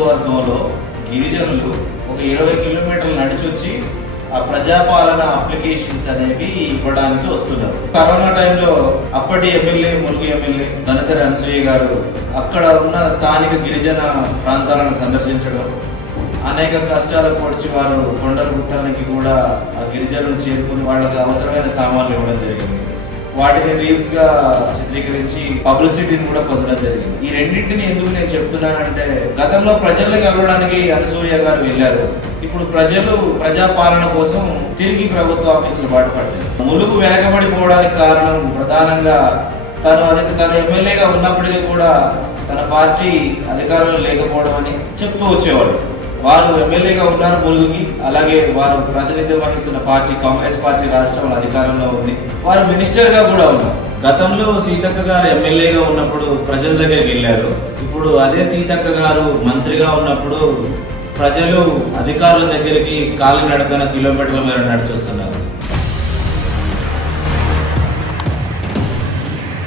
నియోజకవర్గంలో గిరిజనులు ఒక ఇరవై కిలోమీటర్లు నడిచి వచ్చి ఆ ప్రజాపాలన అప్లికేషన్స్ అనేవి ఇవ్వడానికి వస్తున్నారు. కరోనా టైంలో అప్పటి ఎమ్మెల్యే ములుగు ఎమ్మెల్యే ధనసరి అనసూయ గారు అక్కడ ఉన్న స్థానిక గిరిజన ప్రాంతాలను సందర్శించడం అనేక కష్టాలు పొడిచి వారు కొండలు గుట్టడానికి కూడా ఆ గిరిజనులు చేరుకుని వాళ్ళకి అవసరమైన సామాన్లు ఇవ్వడం జరిగింది. వాటిని రీల్స్గా చిత్రీకరించి పబ్లిసిటీని కూడా పొందడం జరిగింది. ఈ రెండింటిని ఎందుకు నేను చెప్తున్నానంటే గతంలో ప్రజల్ని కలవడానికి అనసూయ గారు వెళ్ళారు. ఇప్పుడు ప్రజలు ప్రజాపాలన కోసం తిరిగి ప్రభుత్వ ఆఫీసులు బాటపడ్డారు ములుగు వెనకబడిపోవడానికి కారణం ప్రధానంగా తను అదే తను ఎమ్మెల్యేగా ఉన్నప్పటికీ కూడా తన పార్టీ అధికారంలో లేకపోవడం అని చెప్తూ వచ్చేవాడు వారు ఎమ్మెల్యేగా ఉన్నారు ములుగుకి. అలాగే వారు ప్రాతినిధ్యం వహిస్తున్న పార్టీ కాంగ్రెస్ పార్టీ రాష్ట్రంలో అధికారంలో ఉంది. వారు మినిస్టర్గా కూడా ఉన్నారు. గతంలో సీతక్క గారు ఎమ్మెల్యేగా ఉన్నప్పుడు ప్రజల దగ్గరికి వెళ్ళారు. ఇప్పుడు అదే సీతక్క గారు మంత్రిగా ఉన్నప్పుడు ప్రజలు అధికారుల దగ్గరికి కాలినడకన కిలోమీటర్ల మేర నడిచొస్తున్నారు.